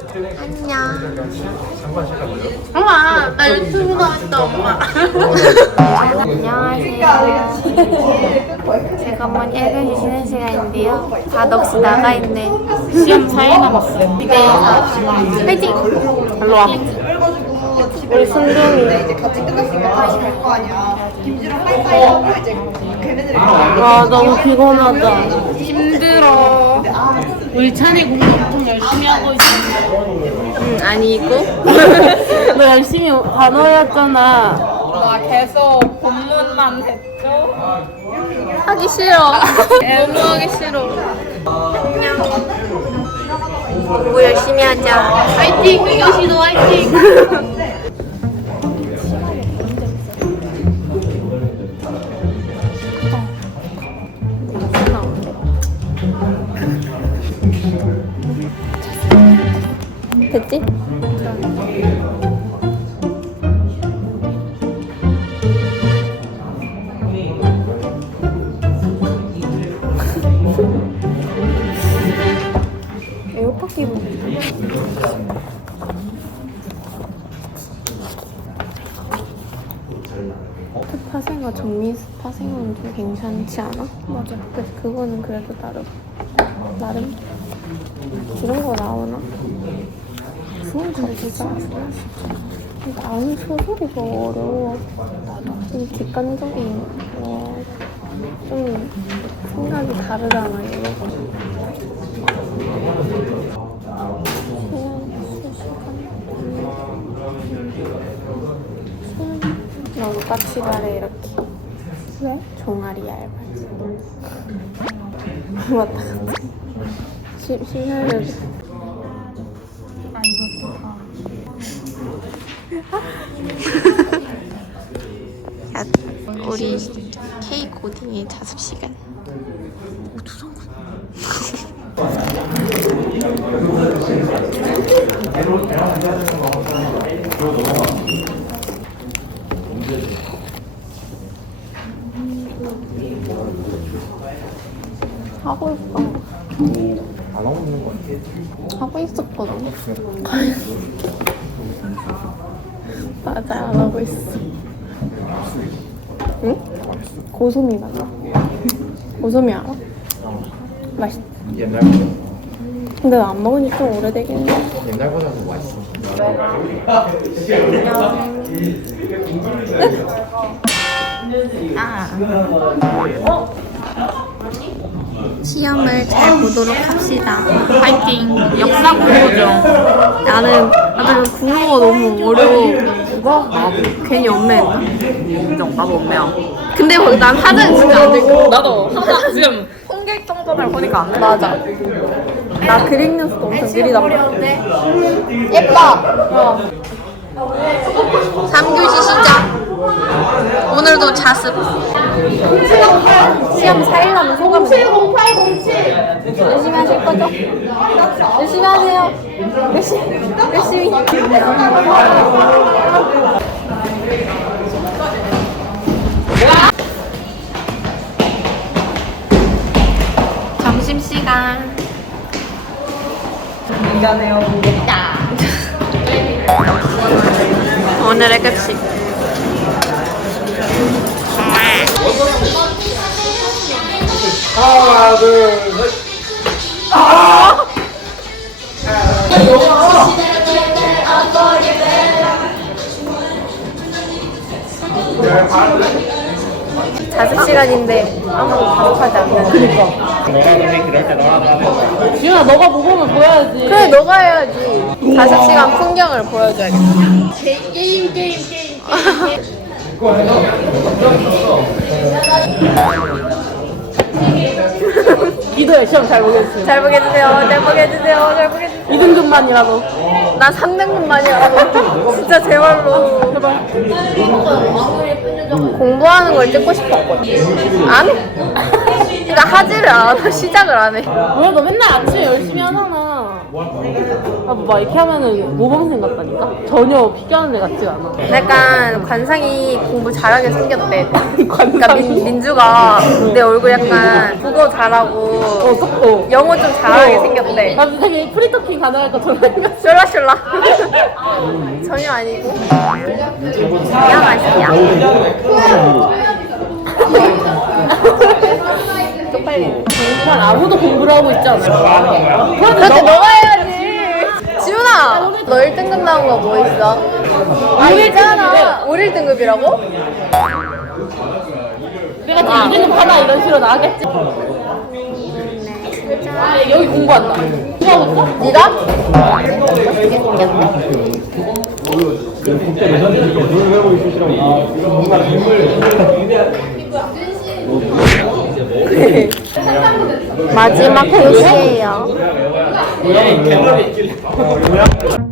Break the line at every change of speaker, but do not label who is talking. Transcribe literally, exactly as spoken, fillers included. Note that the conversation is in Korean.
안녕.
엄마, 나 유튜브 나왔어, 엄마.
안녕하세요. 제가 한번 읽어주시는 쉬는 시간인데요. 다 넋이 나가 있네.
시험 사 일 남았어요.
기대해서 파이팅!
일로 와.
우리 순둥이.
이제 같이 끝났으니까 다시 갈 거 아니야. 김지랑 빠이빠이 하고 이제 걔네들이
와 너무 피곤하다.
힘들어. 울찬이 공부 엄청 열심히 하고 있어.
응 아니고.
너 열심히 단어였잖아. 나 계속 본문만 했죠?
하기 싫어. 너무 하기 싫어. 그냥 공부 열심히 하자.
화이팅! 이교시도 화이팅!
됐지? 에어팟 끼고 스파생과 정미 스파생은 좀 괜찮지 않아? 맞아. 그, 그거는 그래도 나름 나름 이런 거 나오나? 그건 진짜 나는 소설이가 어려워. 좀 객관적인 거, 좀 생각이 다르잖아 이런 거. 너무 까치발에 이렇게. 왜? 종아리 얇아지. 왔다 갔다. 심혈을.
아, 이것도 다.
야, 우리 K 고딩의 자습 시간. 오, 두성군. 하고 있어.
안 하고 있는 거 같아.
하고 있었거든. 맞아, 안 하고 있어. 응? 고소미 맞아. 고소미 알아? 맛있.
옛날 거
근데 나 안 먹은 지 좀 오래되겠네.
옛날 거라서 맛있어. 시험을 잘 보도록 합시다.
화이팅! 역사 공부 중.
나는 나는 국어가 너무 어려워. 국어? 아, 괜히 엄매했나?
인정, 나도 엄매야.
근데 막 난 하자는 진짜 안 되고.
나도 하나 지금 홍길 정도를 보니까 안 돼.
맞아. 나 글 읽는 속도 엄청 느리단 말이야. 예뻐. 삼 교시 시작. 오늘도 자습. 시험 사 일 남은 소감은? 열심히 하실 거죠? 열심히 하세요. 열심히. 열심히. 점심시간.
미안해요, 무겁다.
오늘의 급식.
하나, 둘, 셋.
자습 시간인데 아무도 자습하지 않는. 그니까.
너가 원래 그럴 때 너가 하면
지훈아, 너가 모범을 보여야지.
그래 너가 해야지. 자습 시간 풍경을 보여줘야겠다.
게임, 게임, 게임, 게임. 기도해, 시험 잘 보겠습니다.
잘 보게 해주세요. 잘 보게 해주세요. 잘 보게 해주세요.
이 등급만이라도.
나 삼 등급만이라도 진짜 제발로.
제발.
공부하는 걸 찍고 싶었거든. 안 해. 그러니까 하지를 않아. 시작을 안 해.
왜 너 맨날 아침에 열심히 하잖아. 아, 뭐 막 이렇게 하면은 모범생 같다니까? 전혀 비교하는 애 같지가 않아.
약간 관상이 공부 잘하게 생겼대. 그러니까
관상이?
민, 민주가 내 얼굴 약간 국어 잘하고
어, 또, 어.
영어 좀 잘하게
어.
생겼대.
나 되게 프리토킹 가능할 것처럼 생겼어.
쫄라쫄라. 전혀 아니고. 안녕하세요. 쪽팔리네.
정말 아무도 공부를 하고 있지 않아.
그렇게 너가 해야지. 지훈아, 너 일 등급 나온 거 뭐 있어? 아, 있잖아. 오 일 등급이라고?
내가 지금 이 등급 하나 이런 식으로 나가겠지? 아, 여기 공부한다. 공부하고 있어?
네가? 마지막 교시예요.
고양이 개머리 있길래.